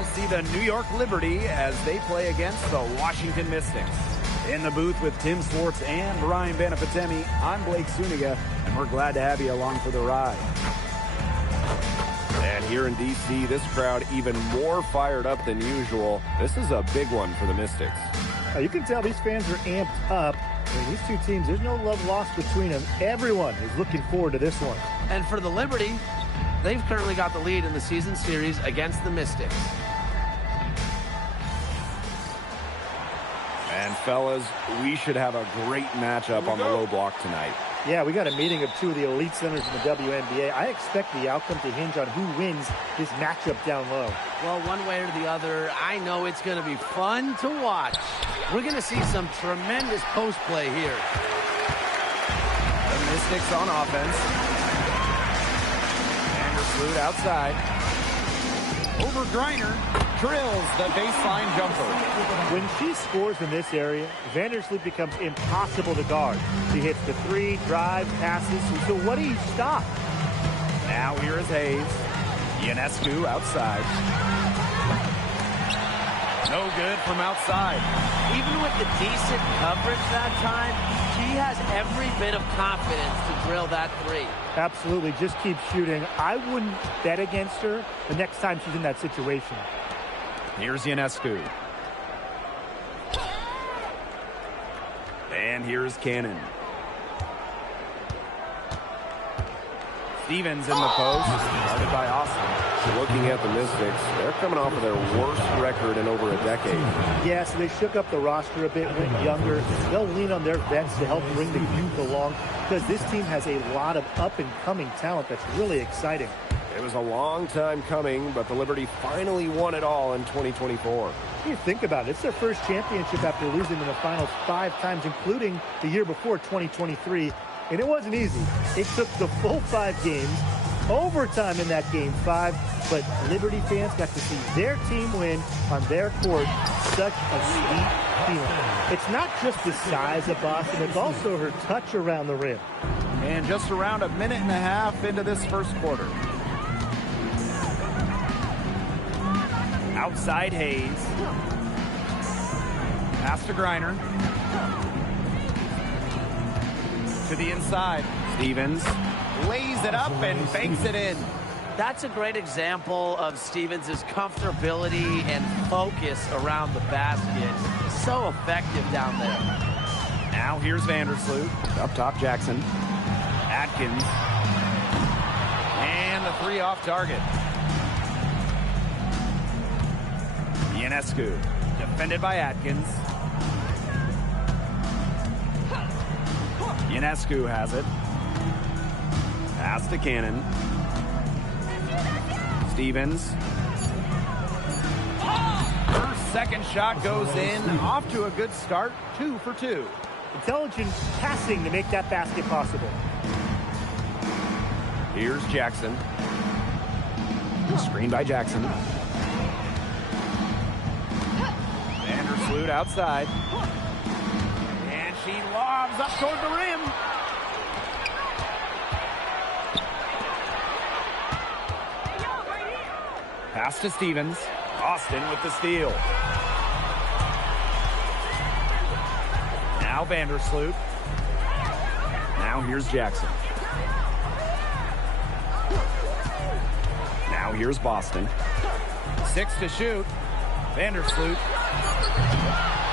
we'll see the New York Liberty as they play against the Washington Mystics. In the booth with Tim Swartz and Brian Banapatemi, I'm Blake Suniga, and we're glad to have you along for the ride. And here in D.C., this crowd even more fired up than usual. This is a big one for the Mystics. You can tell these fans are amped up. I mean, these two teams, there's no love lost between them. Everyone is looking forward to this one. And for the Liberty, they've currently got the lead in the season series against the Mystics. And fellas, we should have a great matchup on the low block tonight. Yeah, we got a meeting of two of the elite centers in the WNBA. I expect the outcome to hinge on who wins this matchup down low. Well, one way or the other, I know it's going to be fun to watch. We're going to see some tremendous post play here. The Mystics on offense. Vandersloot outside. Over Griner. Drills the baseline jumper. When she scores in this area, Vandersloot becomes impossible to guard. She hits the three, drives, passes. So what do you stop? Now here is Hayes. Ionescu outside. No good from outside. Even with the decent coverage that time, she has every bit of confidence to drill that three. Absolutely. Just keep shooting. I wouldn't bet against her the next time she's in that situation. Here's Ionescu. And here's Cannon. Stevens in the post, guarded by Austin. Looking at the Mystics, they're coming off of their worst record in over a decade. Yeah, so they shook up the roster a bit, went younger. They'll lean on their vets to help bring the youth along because this team has a lot of up-and-coming talent that's really exciting. It was a long time coming, but the Liberty finally won it all in 2024. You think about it. It's their first championship after losing in the finals 5 times, including the year before, 2023. And it wasn't easy. It took the full 5 games, overtime in that game 5, but Liberty fans got to see their team win on their court. Such a sweet feeling. It's not just the size of Boston, it's also her touch around the rim. And just around a minute and a half into this first quarter. Outside Hayes. Pass to Griner. To the inside. Stevens lays it up and banks it in. That's a great example of Stevens' comfortability and focus around the basket. So effective down there. Now here's Vandersloot. Up top, Jackson. Atkins. And the three off target. Ionescu. Defended by Atkins. Ionescu has it. Pass to Cannon. Stevens. Her second shot goes in. Off to a good start. 2 for 2. Intelligent passing to make that basket possible. Here's Jackson. Screen by Jackson. Vandersloot outside. And she lobs up toward the rim. Pass to Stevens. Austin with the steal. Now Vandersloot. Now here's Jackson. Now here's Boston. 6 to shoot. Vandersloot.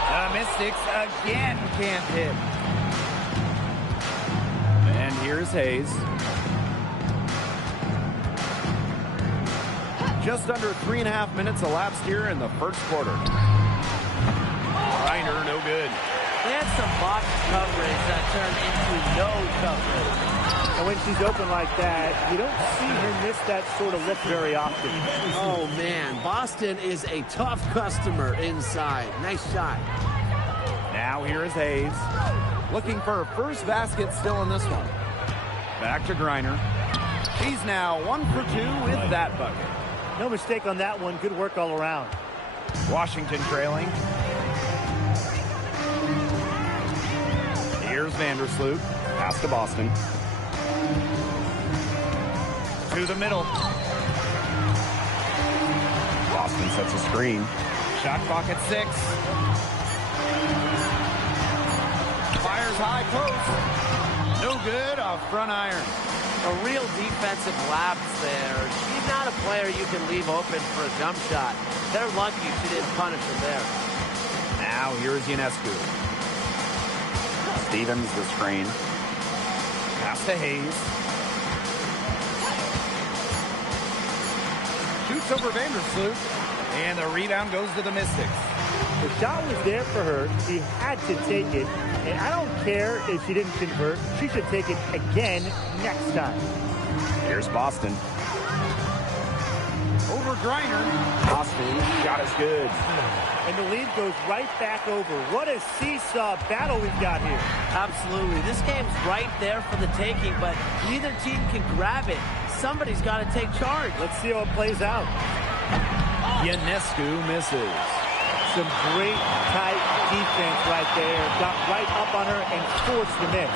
The Mystics again can't hit. And here's Hayes. Just under 3.5 minutes elapsed here in the first quarter. Griner, no good. They had some box coverage that turned into no coverage. And when she's open like that, you don't see her miss that sort of look very often. Oh, man. Boston is a tough customer inside. Nice shot. Now here is Hayes. Looking for her first basket still in this one. Back to Griner. She's now 1 for 2 with that bucket. No mistake on that one. Good work all around. Washington trailing. Here's Vandersloot. Pass to Boston. To the middle. Boston And sets a screen. Shot clock at 6. Fires high post. No good off front iron. A real defensive lapse there. She's not a player you can leave open for a jump shot. They're lucky she didn't punish him there. Now here's Ionescu. Stevens the screen. Pass to Hayes. Shoots over Vandersloot. And the rebound goes to the Mystics. The shot was there for her. She had to take it. And I don't care if she didn't convert. She should take it again next time. Here's Boston. Over Griner. Boston shot is good. And the lead goes right back over. What a seesaw battle we've got here. Absolutely. This game's right there for the taking, but neither team can grab it. Somebody's got to take charge. Let's see how it plays out. Ionescu misses. Some great tight defense right there. Got right up on her and forced the miss.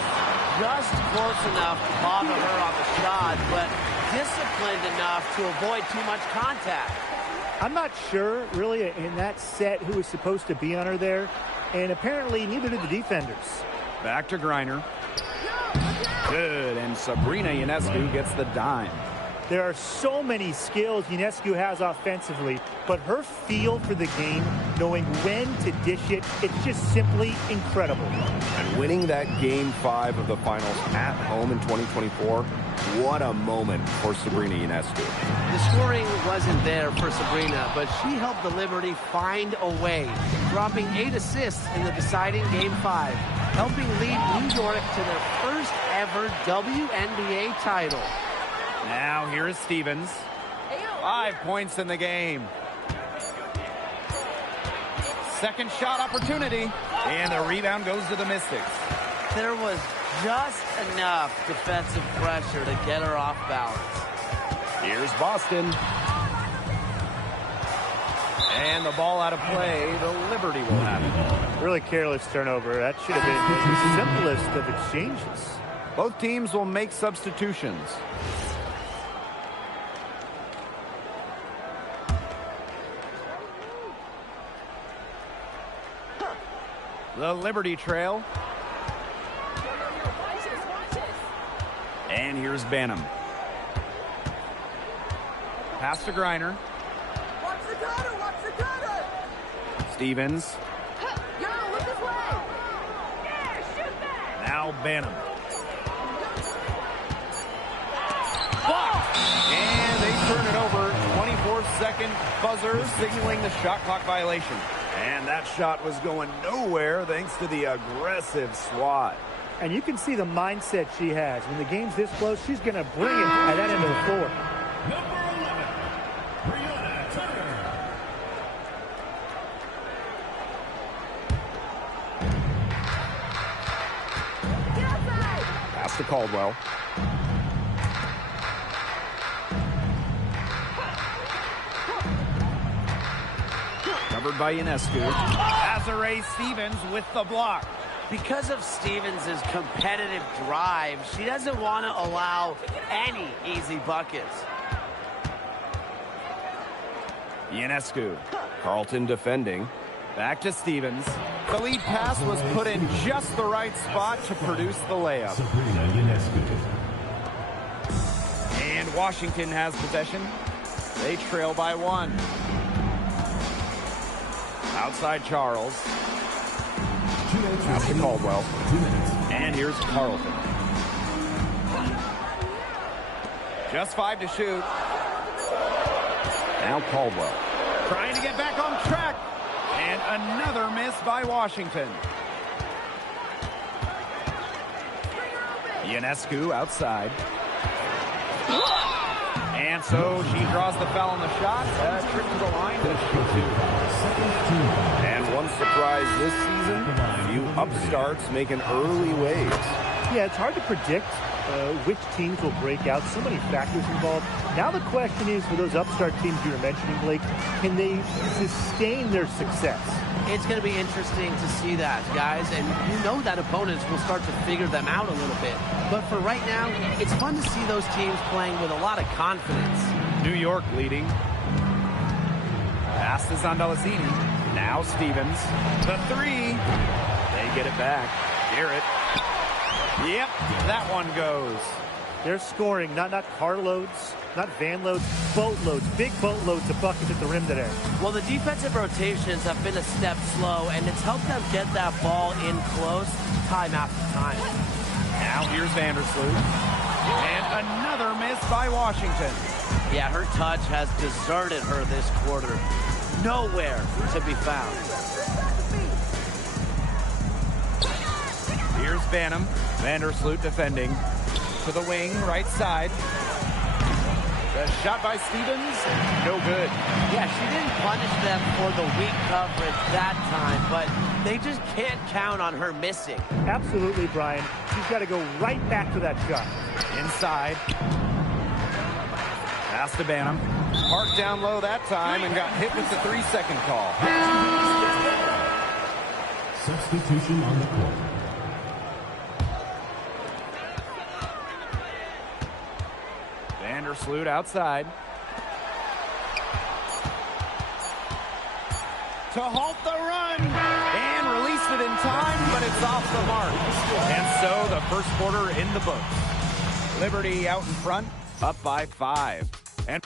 Just close enough to bother her on the shot, but disciplined enough to avoid too much contact. I'm not sure, really, in that set who was supposed to be on her there. And apparently, neither did the defenders. Back to Griner. Good, and Sabrina Ionescu gets the dime. There are so many skills Ionescu has offensively, but her feel for the game, knowing when to dish it, it's just simply incredible. And winning that Game 5 of the finals at home in 2024, what a moment for Sabrina Ionescu. The scoring wasn't there for Sabrina, but she helped the Liberty find a way, dropping 8 assists in the deciding Game 5, helping lead New York to their first ever WNBA title. Now here is Stevens. 5 points in the game. Second shot opportunity. And the rebound goes to the Mystics. There was just enough defensive pressure to get her off balance. Here's Boston. And the ball out of play. The Liberty will have it. Really careless turnover. That should have been the simplest of exchanges. Both teams will make substitutions. The Liberty trail. And here's Banham. Pass to Griner. Stevens. Now Banham. Blocked. And they turn it over. 24-second buzzer signaling the shot clock violation. And that shot was going nowhere thanks to the aggressive swat. And you can see the mindset she has. When the game's this close, she's going to bring it at that end of the floor. Number 11, Brianna Turner. Pass to Caldwell. Covered by Ionescu. Azare Stevens with the block. Because of Stevens' competitive drive, she doesn't want to allow any easy buckets. Ionescu. Carlton defending. Back to Stevens. The lead pass was put in just the right spot to produce the layup. Sabrina Ionescu. And Washington has possession. They trail by 1. Outside Charles. Pass to Caldwell. And here's Carlton. Just 5 to shoot. Now Caldwell. Trying to get back on track. And another miss by Washington. Ionescu outside. And so she draws the foul on the shot. Trip to the line to shoot 2. And one surprise this season, a few upstarts making early waves. Yeah, it's hard to predict which teams will break out. So many factors involved. Now the question is, for those upstart teams you were mentioning, Blake, can they sustain their success? It's going to be interesting to see that, guys, and you know that opponents will start to figure them out a little bit. But for right now, it's fun to see those teams playing with a lot of confidence. New York leading. Pass to Zondalesini. Now Stevens. The three. They get it back. Garrett. Yep, that one goes. They're scoring, not carloads, not van loads, boatloads, big boatloads of buckets at the rim today. Well, the defensive rotations have been a step slow, and it's helped them get that ball in close time after time. Now here's Vandersloot. And another miss by Washington. Yeah, her touch has deserted her this quarter. Nowhere to be found. Here's Banham. Vandersloot defending. To the wing, right side. The shot by Stevens, no good. Yeah, she didn't punish them for the weak coverage that time, but they just can't count on her missing. Absolutely, Brian. She's got to go right back to that shot. Inside. Pass to Banham. Parked down low that time and got hit with the 3-second call. Substitution on the court. Vandersloot outside. To halt the run. And released it in time, but it's off the mark. And so the first quarter in the books. Liberty out in front, up by 5. And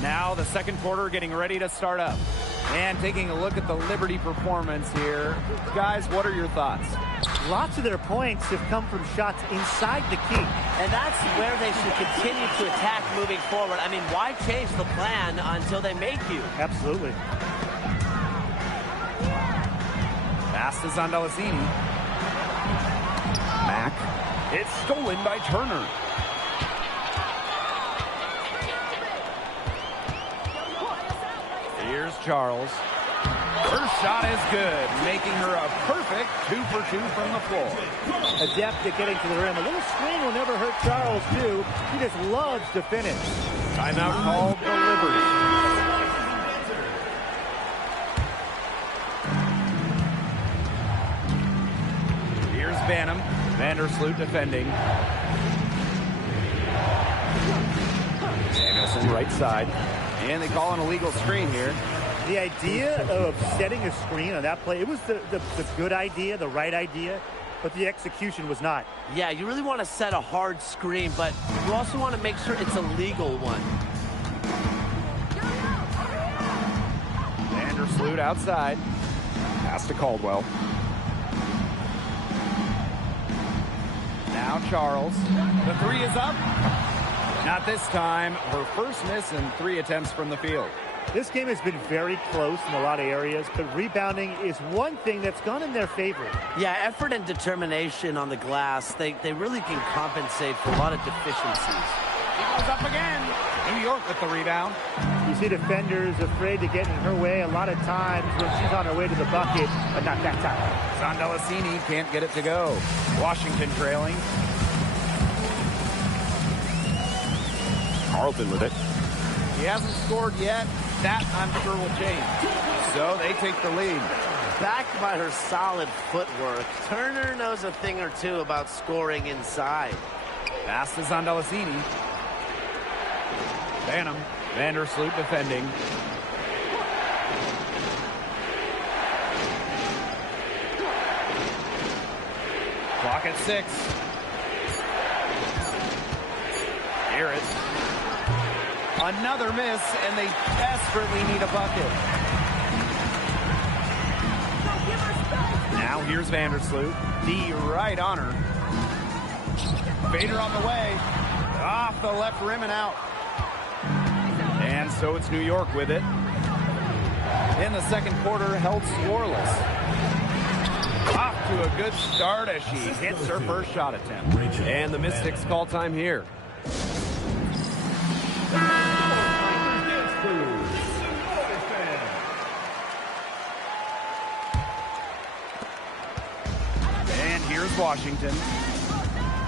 now the second quarter getting ready to start up. And taking a look at the Liberty performance here. Guys, what are your thoughts? Lots of their points have come from shots inside the key. And that's where they should continue to attack moving forward. I mean, why change the plan until they make you? Absolutely. Pass to Zondalesini. Mack. It's stolen by Turner. Here's Charles. Her shot is good, making her a perfect 2 for 2 from the floor. Adept at getting to the rim. A little screen will never hurt Charles, too. He just loves to finish. Timeout called for Liberty. Here's Banham. Vandersloot defending. Samuelson right side. And they call an illegal screen here. The idea of setting a screen on that play, it was the good idea, the right idea, but the execution was not. Yeah, you really want to set a hard screen, but you also want to make sure it's a legal one. Vandersloot outside. Pass to Caldwell. Now Charles. The three is up. Not this time. Her first miss in 3 attempts from the field. This game has been very close in a lot of areas, but rebounding is one thing that's gone in their favor. Yeah, effort and determination on the glass, they really can compensate for a lot of deficiencies. He goes up again. New York with the rebound. You see defenders afraid to get in her way a lot of times when she's on her way to the bucket, but not that time. Zondalesini can't get it to go. Washington trailing. Carlton with it. He hasn't scored yet. That, I'm sure, will change. So they take the lead. Backed by her solid footwork, Turner knows a thing or two about scoring inside. Pass to Zondalesini. Banham. Vandersloot defending. Clock at 6. Garrett. Another miss, and they desperately need a bucket. Now here's Vandersloot. D right on her. Bader on the way. Off the left rim and out. And so it's New York with it. In the second quarter, held scoreless. Off to a good start as she hits her first shot attempt. And the Mystics call time here. And here's Washington.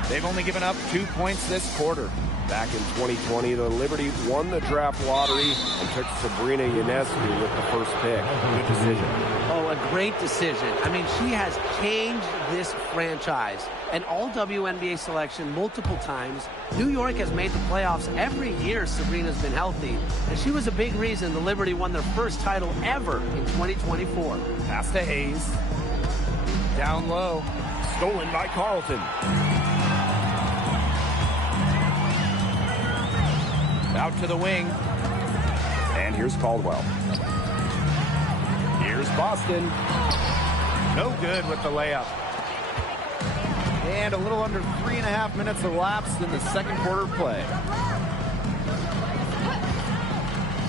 They've only given up 2 points this quarter. Back in 2020, the Liberty won the draft lottery and took Sabrina Ionescu with the first pick. Good decision. Oh, a great decision. I mean, she has changed this franchise. An all-WNBA selection multiple times. New York has made the playoffs every year Sabrina's been healthy. And she was a big reason the Liberty won their first title ever in 2024. Pass to Hayes. Down low. Stolen by Carlton. Out to the wing. And here's Caldwell. Here's Boston. No good with the layup. And a little under 3.5 minutes elapsed in the second quarter play.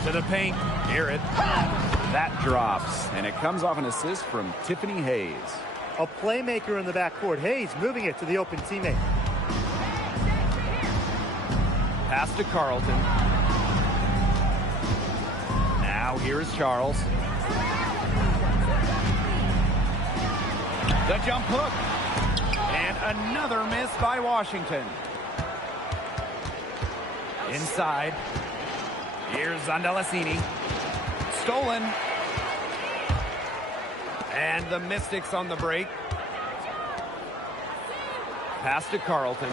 To the paint. Hear it. That drops. And it comes off an assist from Tiffany Hayes. A playmaker in the backcourt. Hayes moving it to the open teammate. Pass to Carlton. Now here's Charles. The jump hook. And another miss by Washington. Inside. Here's Zandalasini. Stolen. And the Mystics on the break. Pass to Carlton.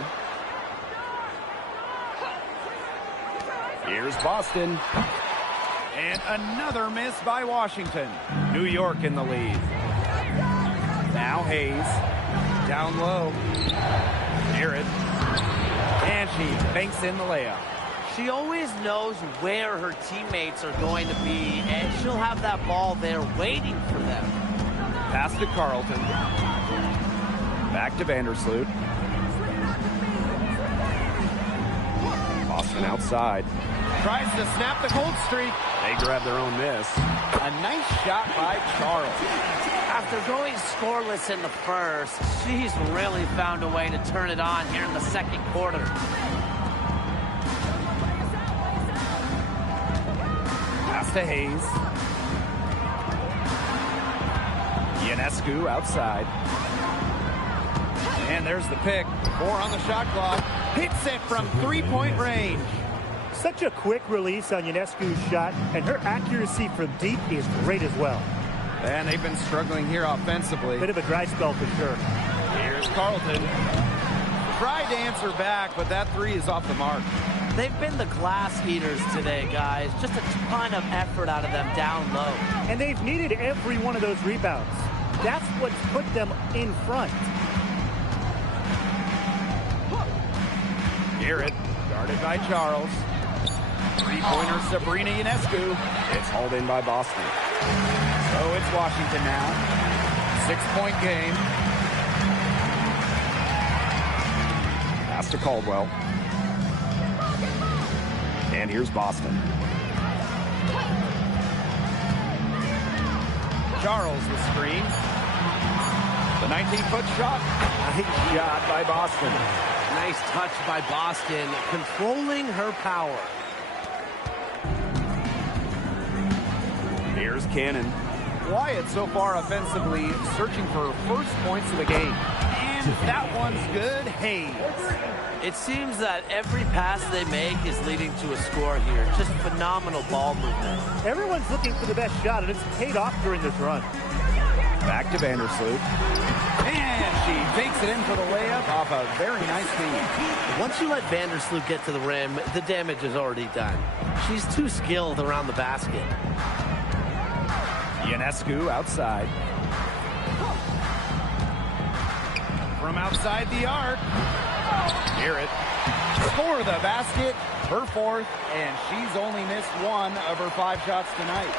Here's Boston. And another miss by Washington. New York in the lead. Now Hayes. Down low. Near it. And she banks in the layup. She always knows where her teammates are going to be, and she'll have that ball there waiting for them. Pass to Carlton. Back to Vandersloot. Boston outside. Tries to snap the cold streak. They grab their own miss. A nice shot by Charles. After going scoreless in the first, she's really found a way to turn it on here in the second quarter. Pass to Hayes. Ionescu outside. And there's the pick. 4 on the shot clock. Hits it from three-point range. Such a quick release on Ionescu's shot, and her accuracy from deep is great as well. And they've been struggling here offensively. Bit of a dry spell for sure. Here's Carlton. Tried to answer back, but that three is off the mark. They've been the glass eaters today, guys. Just a ton of effort out of them down low. And they've needed every one of those rebounds. That's what's put them in front. Garrett, guarded by Charles. Three-pointer Sabrina Ionescu. It's hauled in by Boston. So it's Washington now. 6-point game. Pass to Caldwell. And here's Boston. Charles the screen. The 19-foot shot. Nice shot by Boston. Nice touch by Boston, controlling her power. Here's Cannon. Wyatt so far offensively searching for first points of the game. And that one's good. Hayes. It seems that every pass they make is leading to a score here. Just phenomenal ball movement. Everyone's looking for the best shot, and it's paid off during this run. Back to Vandersloot. And she takes it in for the layup off a very nice feed. Once you let Vandersloot get to the rim, the damage is already done. She's too skilled around the basket. Ionescu outside. From outside the arc. Garrett for the basket, her fourth, and she's only missed 1 of her 5 shots tonight.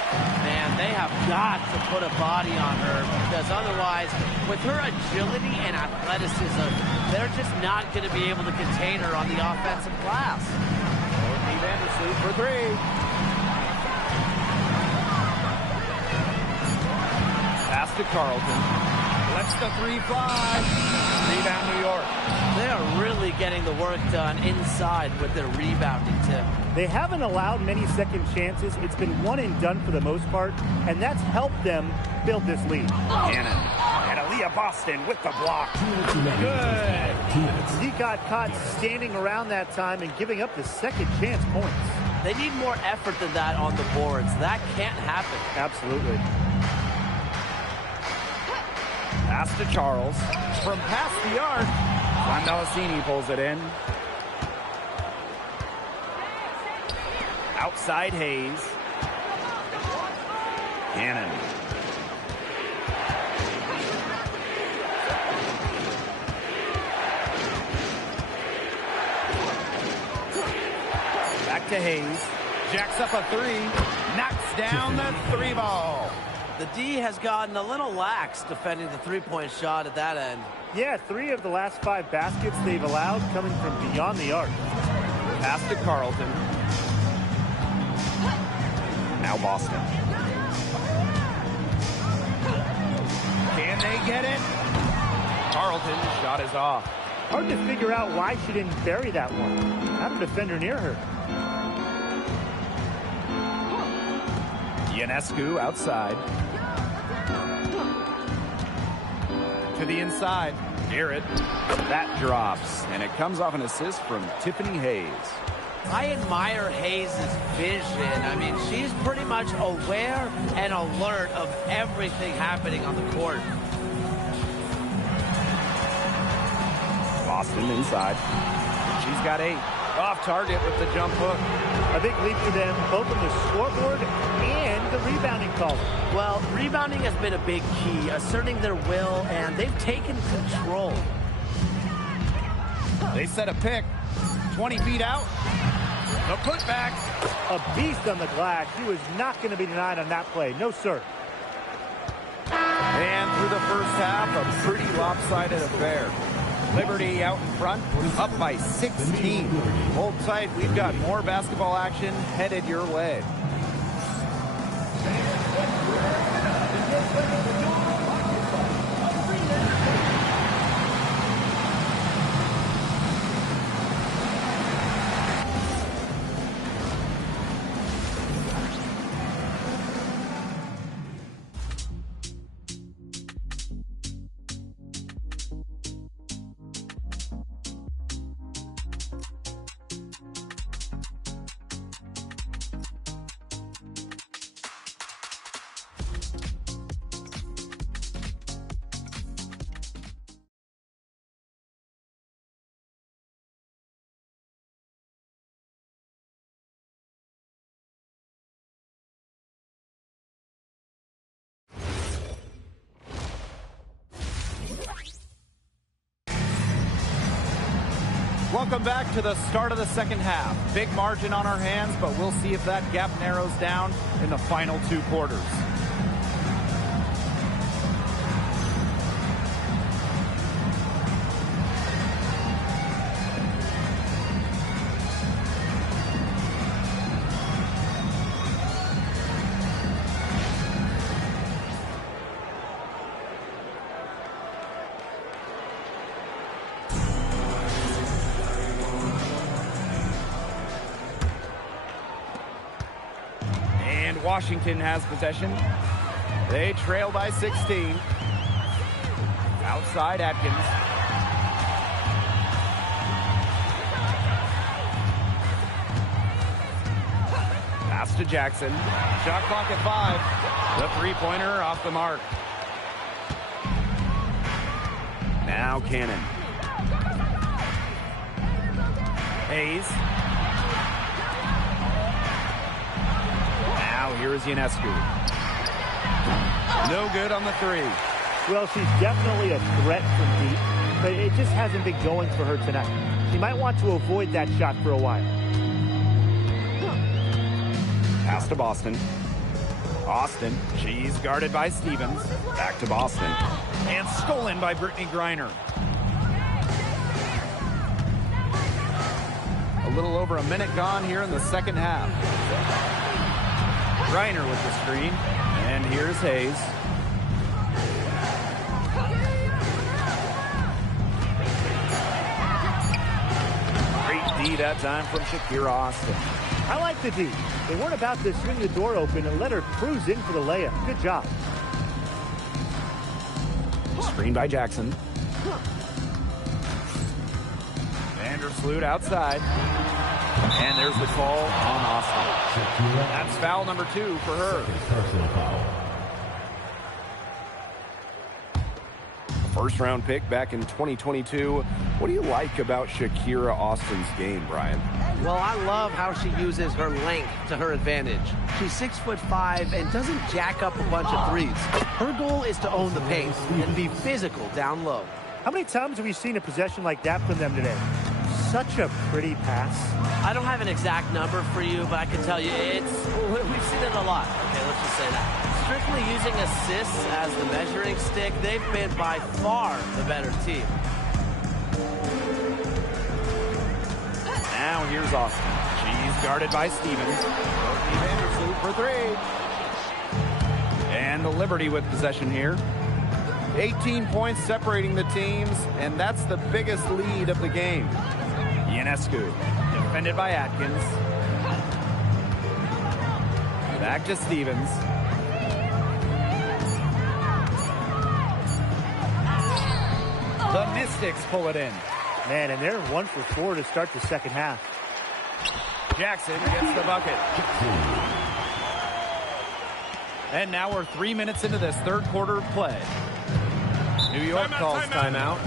Man, they have got to put a body on her, because otherwise, with her agility and athleticism, they're just not going to be able to contain her on the offensive glass. Courtney Vandersloot for 3. Pass to Carlton. Lets the three fly. Rebound, New York. They are really getting the work done inside with their rebounding, Tim. They haven't allowed many second chances. It's been one and done for the most part, and that's helped them build this lead. Cannon. And Aaliyah Boston with the block. Good. He got caught standing around that time and giving up the second chance points. They need more effort than that on the boards. That can't happen. Absolutely. Pass to Charles. From past the arc, Juan pulls it in. Outside Hayes. Cannon. Back to Hayes. Jacks up a three. Knocks down the three ball. The D has gotten a little lax defending the three-point shot at that end. Yeah, 3 of the last 5 baskets they've allowed coming from beyond the arc. Pass to Carlton. Now Boston. Can they get it? Carlton shot is off. Hard to figure out why she didn't bury that one. Not a defender near her. Ionescu outside. To the inside. Garrett. That drops. And it comes off an assist from Tiffany Hayes. I admire Hayes' vision. I mean, she's pretty much aware and alert of everything happening on the court. Boston inside. She's got 8. Off target with the jump hook. A big lead for them, both on the scoreboard and the rebounding column. Well, rebounding has been a big key, asserting their will, and they've taken control. They set a pick. 20 feet out. The putback. A beast on the glass. He was not going to be denied on that play. No, sir. And through the first half, a pretty lopsided affair. Liberty out in front, up by 16. Hold tight, we've got more basketball action headed your way. Welcome back to the start of the second half. Big margin on our hands, but we'll see if that gap narrows down in the final 2 quarters. Washington has possession. They trail by 16. Outside Atkins. Pass to Jackson. Shot clock at 5. The three-pointer off the mark. Now Cannon. Hayes. Here is Ionescu. No good on the 3. Well, she's definitely a threat from deep, but it just hasn't been going for her tonight. She might want to avoid that shot for a while. Pass to Boston. Boston. She's guarded by Stevens. Back to Boston. And stolen by Brittany Griner. A little over a minute gone here in the second half. Griner with the screen, and here's Hayes. D that time from Shakira Austin. I like the D. They weren't about to swing the door open and let her cruise in for the layup. Good job. Screen by Jackson. Vandersloot outside. And there's the call on Austin. That's foul number 2 for her. Personal foul. First-round pick back in 2022. What do you like about Shakira Austin's game, Brian? Well, I love how she uses her length to her advantage. She's 6'5" and doesn't jack up a bunch of threes. Her goal is to own the paint and be physical down low. How many times have we seen a possession like that from them today? Such a pretty pass. I don't have an exact number for you, but I can tell you we've seen it a lot. Okay, let's just say that. Strictly using assists as the measuring stick, they've been by far the better team. Now here's Austin. She's guarded by Stevens. Vandersloot for 3. And the Liberty with possession here. 18 points separating the teams, and that's the biggest lead of the game. Ionescu, defended by Atkins. Back to Stevens. The Mystics pull it in. Man, and they're 1 for 4 to start the second half. Jackson gets the bucket. And now we're 3 minutes into this third quarter of play. New York calls timeout.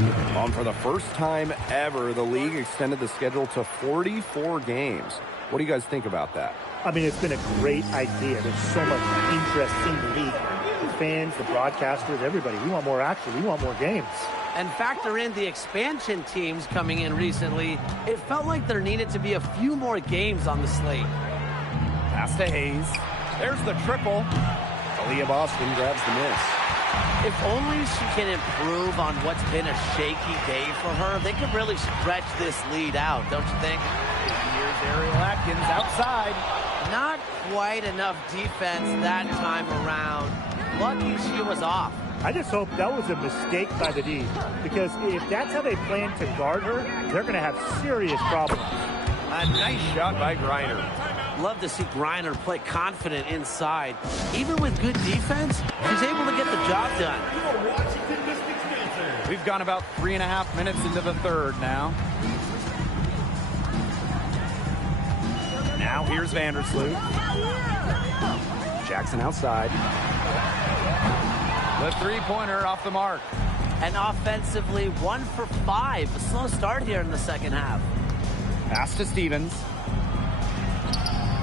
For the first time ever, the league extended the schedule to 44 games. What do you guys think about that? I mean, it's been a great idea. There's so much interest in the league. The fans, the broadcasters, everybody. We want more action. We want more games. And factor in the expansion teams coming in recently, it felt like there needed to be a few more games on the slate. Pass to Hayes. There's the triple. Aaliyah Boston grabs the miss. If only she can improve on what's been a shaky day for her, they could really stretch this lead out, don't you think? Here's Ariel Atkins outside. Not quite enough defense that time around. Lucky she was off. I just hope that was a mistake by the D, because if that's how they plan to guard her, they're going to have serious problems. A nice shot by Griner. Love to see Griner play confident inside. Even with good defense, she's able to get the job done. We've gone about 3.5 minutes into the third now. Now here's Vandersloot. Jackson outside. The three-pointer off the mark. And offensively, 1 for 5. A slow start here in the second half. Pass to Stevens.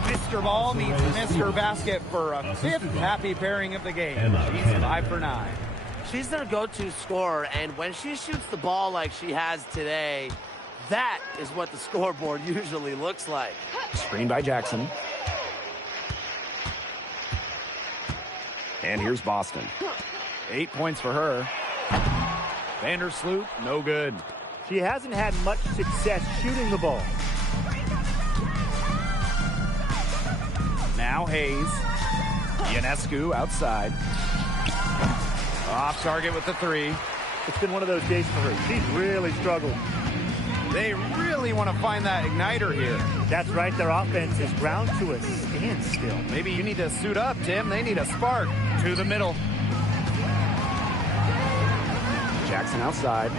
Mr. Ball meets Mr. Basket for a 5th happy pairing of the game. She's 5 for 9. She's their go-to scorer, and when she shoots the ball like she has today, that is what the scoreboard usually looks like. Screen by Jackson. And here's Boston. 8 points for her. Vandersloot, no good. She hasn't had much success shooting the ball. Now Hayes. Ionescu outside. Off target with the 3. It's been one of those days for her. She's really struggled. They really want to find that igniter here. That's right. Their offense is ground to a standstill. Maybe you need to suit up, Tim. They need a spark. To the middle. Jackson outside.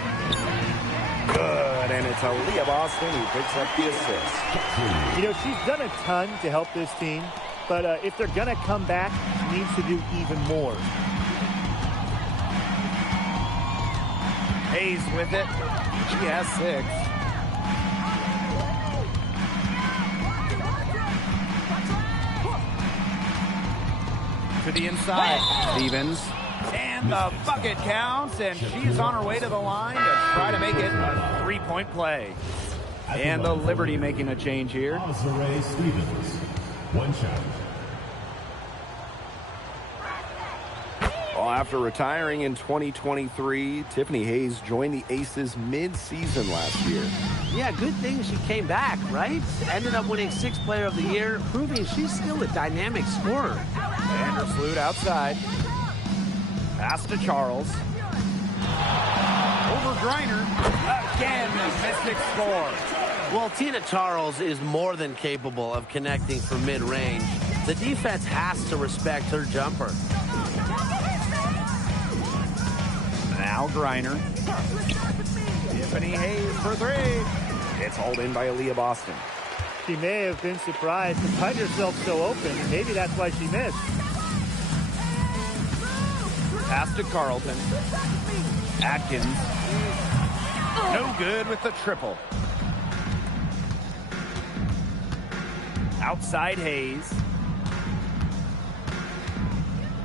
Good, and it's Aaliyah Boston who picks up the assist. You know, she's done a ton to help this team, but if they're going to come back, she needs to do even more. Hayes with it. She has 6. To the inside. Stevens. And the bucket counts, and she's on her way to the line to try to make it a 3-point play. And the Liberty making a change here. Desiree Stevens, 1 shot. Well, after retiring in 2023, Tiffany Hayes joined the Aces mid-season last year. Yeah, good thing she came back, right? Ended up winning 6th Player of the Year, proving she's still a dynamic scorer. Vandersloot outside. Pass to Charles. Over Griner. Again, the Mystics score. Well, Tina Charles is more than capable of connecting from mid-range. The defense has to respect her jumper. Now Griner. Tiffany Hayes for three. It's hauled in by Aaliyah Boston. She may have been surprised to find herself so open, and maybe that's why she missed. Pass to Carlton. Atkins. No good with the triple. Outside Hayes.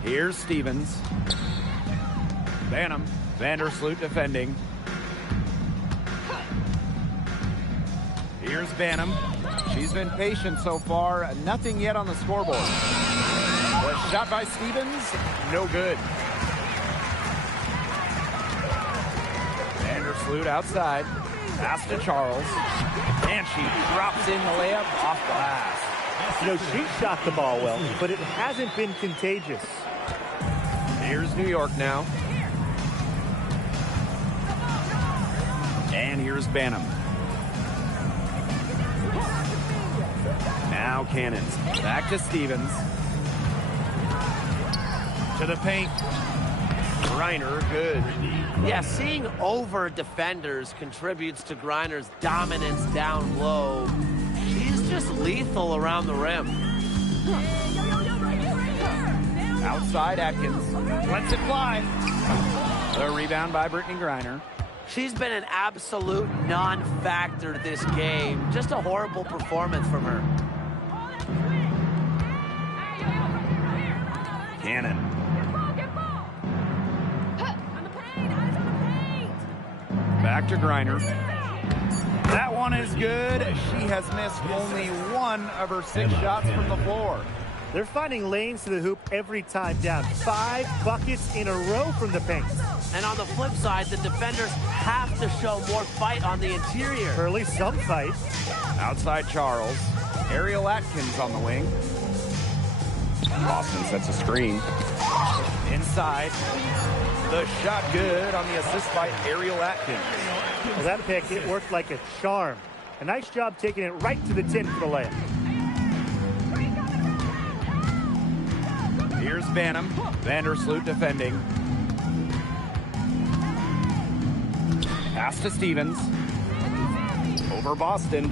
Here's Stevens. Banham. Vandersloot defending. Here's Banham. She's been patient so far. Nothing yet on the scoreboard. The shot by Stevens. No good. Vandersloot outside. Pass to Charles. And she drops in the layup off glass. You know, she shot the ball well, but it hasn't been contagious. Here's New York now. And here's Banham. Now Cannons. Back to Stevens. To the paint. Griner, good. Yeah, seeing over defenders contributes to Griner's dominance down low. She's just lethal around the rim. Outside Atkins. Lets it fly. The rebound by Brittany Griner. She's been an absolute non-factor this game. Just a horrible performance from her. Cannon. Back to Griner. That one is good. She has missed only one of her 6 shots from the floor. They're finding lanes to the hoop every time down. 5 buckets in a row from the paint. And on the flip side, the defenders have to show more fight on the interior. Or at least some fight. Outside Charles. Ariel Atkins on the wing. Boston sets a screen. Inside. The shot good on the assist by Ariel Atkins. Well, that pick, it worked like a charm. A nice job taking it right to the tin for the layup. Here's Banham. Vandersloot defending. Pass to Stevens. Over Boston.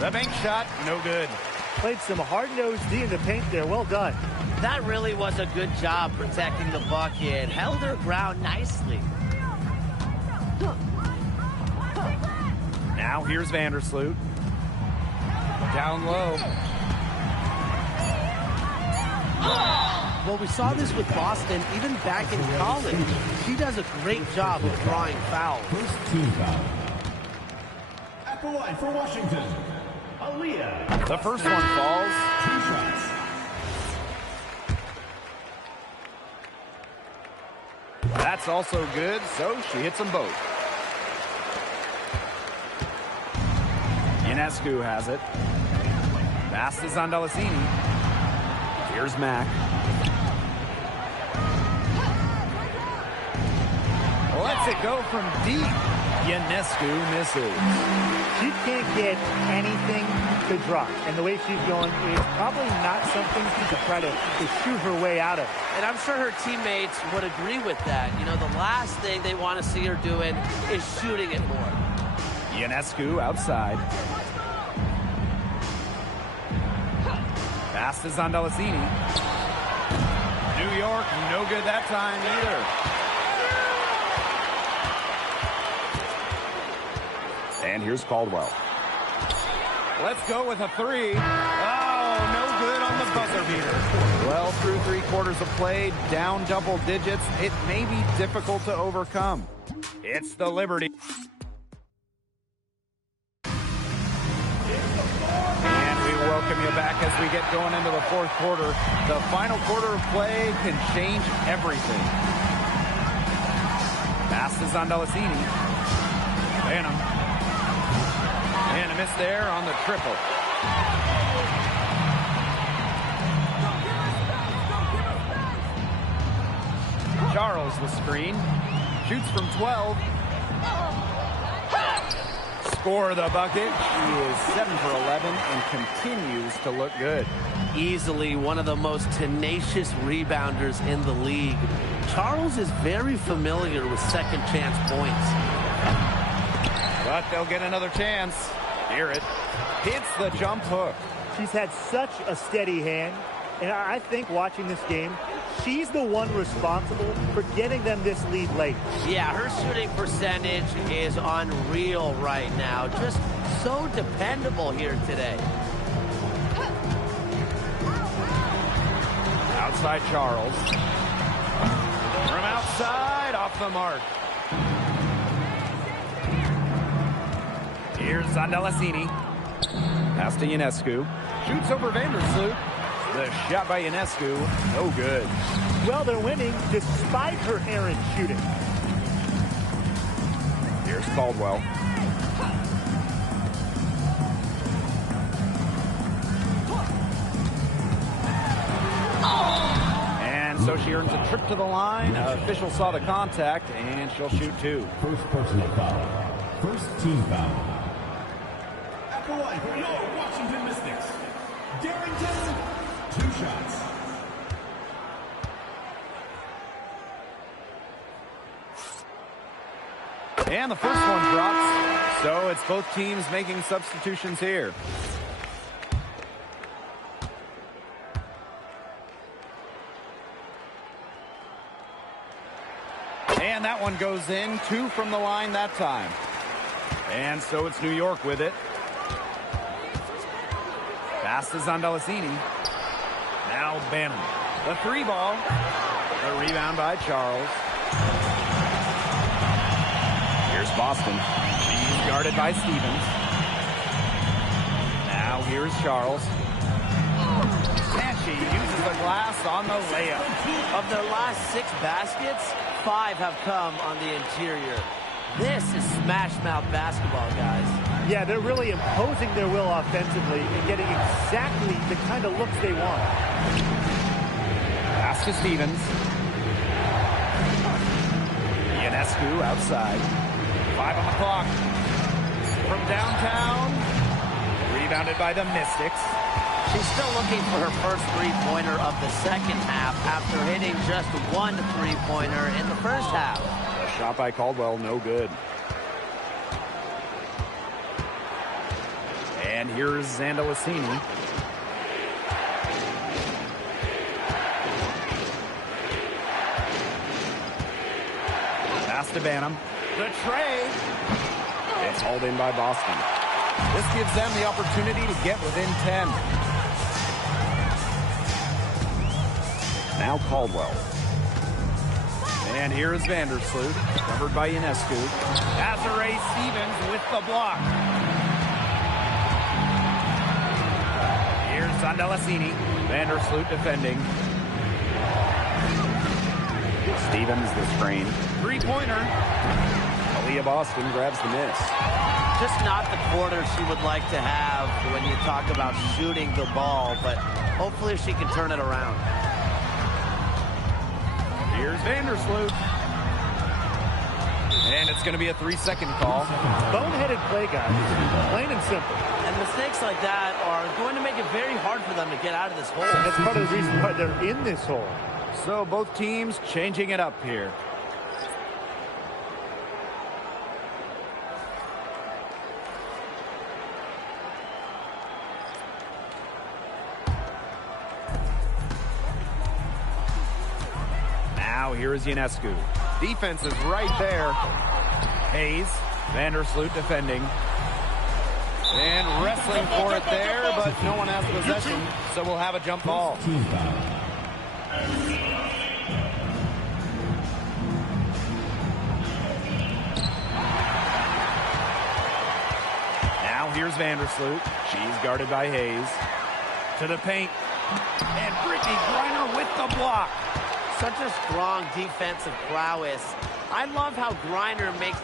The bank shot, no good. Played some hard-nosed D in the paint there. Well done. That really was a good job protecting the bucket. Held her ground nicely. Now here's Vandersloot. Down low. Well, we saw this with Boston even back in college. She does a great job of drawing fouls. First team foul. At the line for Washington, Aaliyah. The first one falls. 2 shots. That's also good, so she hits them both. Ionescu has it. Pass to Zondalesini. Here's Mack. Lets it go from deep. Ionescu misses. She can't get anything to drop. And the way she's going is probably not something she could try to shoot her way out of. And I'm sure her teammates would agree with that. You know, the last thing they want to see her doing is shooting it more. Ionescu outside. Pass to Zondalesini. New York, no good that time either. And here's Caldwell. Let's go with a 3. Oh, no good on the buzzer beater. Well, through 3 quarters of play, down double digits, it may be difficult to overcome. It's the Liberty. And we welcome you back as we get going into the 4th quarter. The final quarter of play can change everything. Pass to Zondalesini. Banham. And a miss there on the triple. Charles the screen. Shoots from 12. score the bucket. She is 7 for 11 and continues to look good. Easily one of the most tenacious rebounders in the league. Charles is very familiar with second chance points. But they'll get another chance. Garrett hits the jump hook. She's had such a steady hand, and I think watching this game, she's the one responsible for getting them this lead late. Yeah, her shooting percentage is unreal right now. Just so dependable here today. Outside Charles. From outside, off the mark. Here's Zandalasini. Pass to Ionescu. Shoots over Vandersloot. The shot by Ionescu, no good. Well, they're winning despite her errant shooting. Here's Caldwell. And so she earns a trip to the line. Official saw the contact, and she'll shoot two. First personal foul. First team foul. At the line for your Washington Mystics, Darrington, 2 shots. And the first one drops. So it's both teams making substitutions here. And that one goes in. 2 from the line that time. And so it's New York with it. Pass to Zandalasini. Now Bannon. The 3 ball. The rebound by Charles. Here's Boston. She's guarded by Stevens. Now here's Charles. And she uses the glass on the layup. Of their last 6 baskets, 5 have come on the interior. This is smash-mouth basketball, guys. Yeah, they're really imposing their will offensively and getting exactly the kind of looks they want. Pass to Stevens. Ionescu outside. 5 on the clock. From downtown. Rebounded by the Mystics. She's still looking for her first three-pointer of the second half after hitting just 1 three-pointer in the first half. A shot by Caldwell, no good. And here's Zandalasini. Pass to Banham. The tray. It's hauled in by Boston. This gives them the opportunity to get within 10. Now Caldwell. And here is Vandersloot, covered by Ionescu. Azaré Stevens with the block. Here's Zandalasini. Vandersloot defending. Stevens the screen. 3-pointer. Aaliyah Boston grabs the miss. Just not the quarter she would like to have when you talk about shooting the ball, but hopefully she can turn it around. Here's Vandersloot. And it's going to be a 3-second call. Boneheaded play, guys. Plain and simple. And mistakes like that are going to make it very hard for them to get out of this hole. And that's part of the reason why they're in this hole. So both teams changing it up here. Now here is Ionescu. Defense is right there. Hayes, Vandersloot defending. And wrestling for it there, but no one has possession, so we'll have a jump ball. Now here's Vandersloot. She's guarded by Hayes. To the paint. And Brittany Griner with the block. Such a strong defensive prowess. I love how Griner makes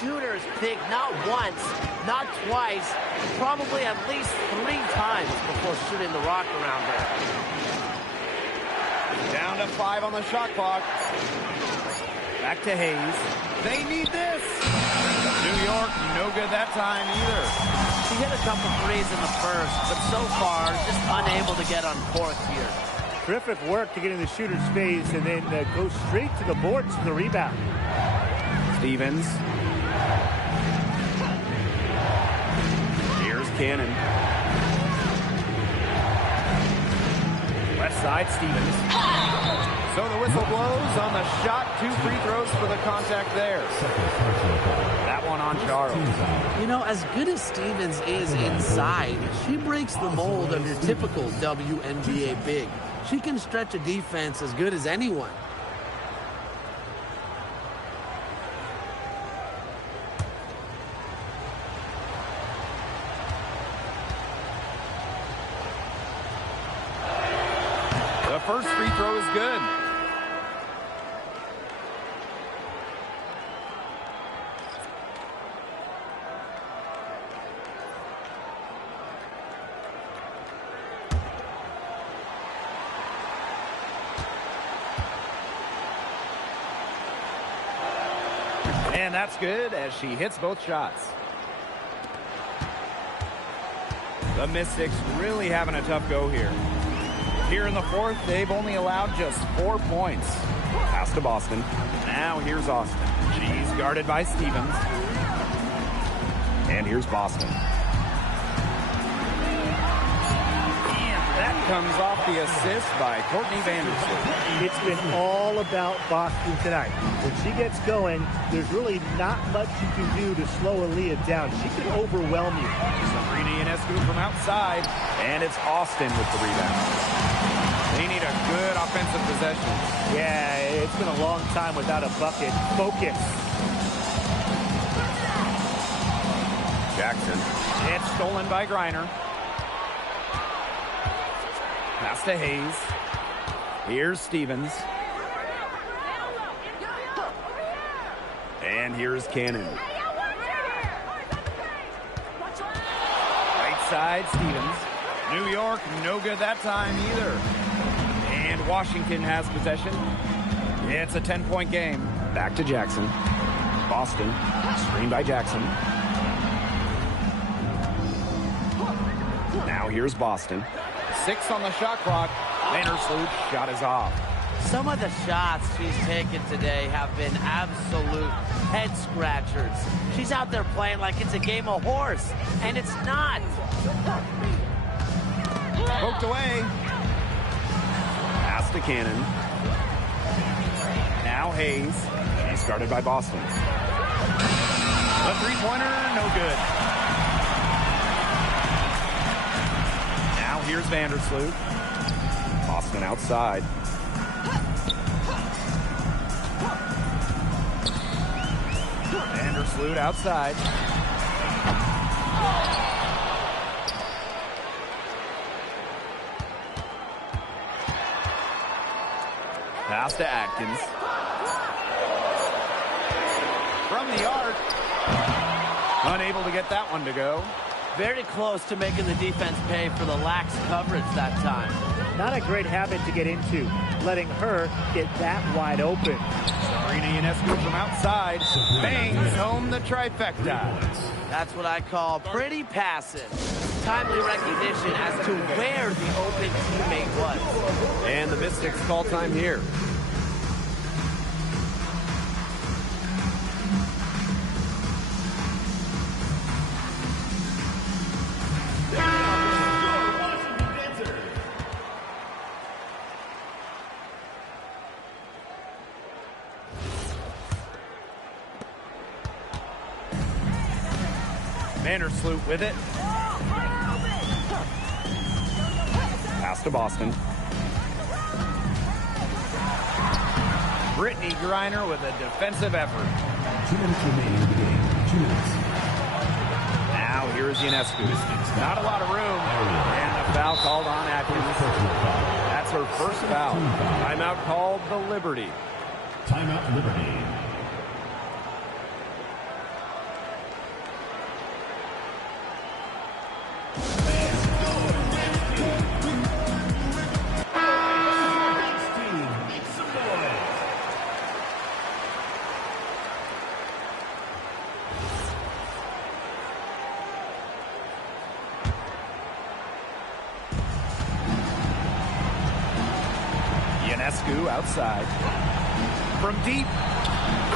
shooters pick not once, not twice, probably at least 3 times before shooting the rock around her. Down to 5 on the shot clock. Back to Hayes. They need this. New York, no good that time either. She hit a couple threes in the first, but so far, just unable to get uncorked here. Terrific work to get in the shooter's face and then go straight to the boards for the rebound. Stevens. Here's Cannon. Left side, Stevens. So the whistle blows on the shot. 2 free throws for the contact there. That one on Charles. You know, as good as Stevens is inside, she breaks the mold of your typical WNBA big. She can stretch a defense as good as anyone. The first free throw is good. And that's good as she hits both shots. The Mystics really having a tough go here. Here in the fourth, they've only allowed just 4 points. Pass to Boston. Now here's Austin. She's guarded by Stevens. And here's Boston. And that comes off the assist by Courtney Vandersloot. It's been all about Boston tonight. When she gets going, there's really not much you can do to slow Aaliyah down. She can overwhelm you. Sabrina Ionescu from outside. And it's Austin with the rebound. They need a good offensive possession. Yeah, it's been a long time without a bucket. Focus. Jackson. It's stolen by Griner. Pass to Hayes. Here's Stevens. And here's Cannon. Right side, Stevens. New York, no good that time either. And Washington has possession. It's a 10-point game. Back to Jackson. Boston. Screen by Jackson. Now here's Boston. 6 on the shot clock. Vandersloot's shot is off. Some of the shots she's taken today have been absolute head scratchers. She's out there playing like it's a game of horse, and it's not. Poked away. Pass to Cannon. Now Hayes. He's guarded by Boston. The three-pointer, no good. Now here's Vandersloot. Boston outside. Vandersloot outside. Pass to Atkins. From the arc. Unable to get that one to go. Very close to making the defense pay for the lax coverage that time. Not a great habit to get into, letting her get that wide open. Sabrina Ionescu from outside. Bangs home the trifecta. That's what I call pretty passive. Timely recognition as to where the open teammate was. And the Mystics call time here. Vandersloot with it. Pass to Boston. Brittany Griner with a defensive effort. 2 minutes remaining in the game. 2 minutes. Now here's Ionescu. Not a lot of room. And a foul called on Atkins. That's her first foul. Timeout called the Liberty. Timeout Liberty. Ionescu outside. From deep.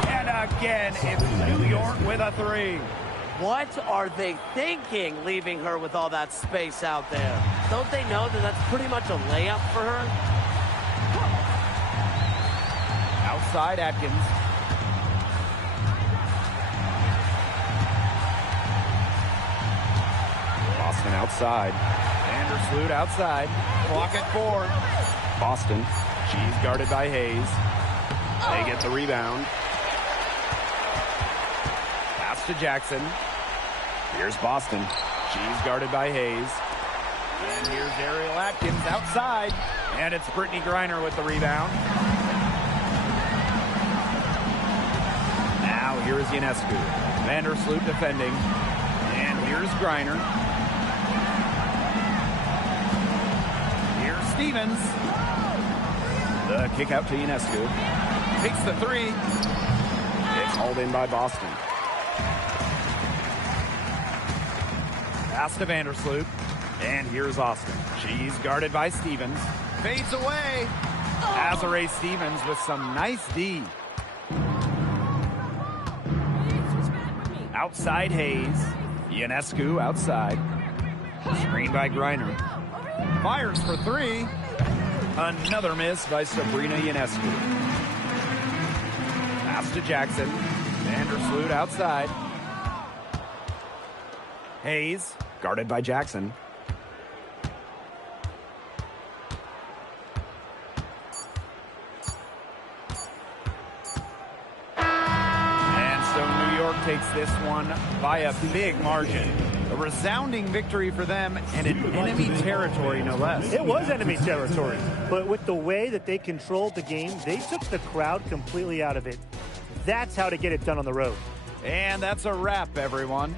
And again, it's New York with a three. What are they thinking, leaving her with all that space out there? Don't they know that that's pretty much a layup for her? Outside Atkins. Boston outside. Vandersloot outside. Clock at 4. Boston. She's guarded by Hayes. They get the rebound. Pass to Jackson. Here's Boston. She's guarded by Hayes. And here's Ariel Atkins outside. And it's Brittany Griner with the rebound. Now here's Ionescu. Vandersloot defending. And here's Griner. Here's Stevens. The kick out to Ionescu. Takes the three. It's hauled in by Boston. Pass to Vandersloot. And here's Austin. She's guarded by Stevens. Fades away. Azare Stevens with some nice D. Outside Hayes. Ionescu outside. Screen by Griner. Fires for three. Another miss by Sabrina Ionescu. Pass to Jackson. Vandersloot outside. Hayes, guarded by Jackson. And so New York takes this one by a big margin. A resounding victory for them and in enemy territory, no less. It was enemy territory, but with the way that they controlled the game, they took the crowd completely out of it. That's how to get it done on the road. And that's a wrap, everyone.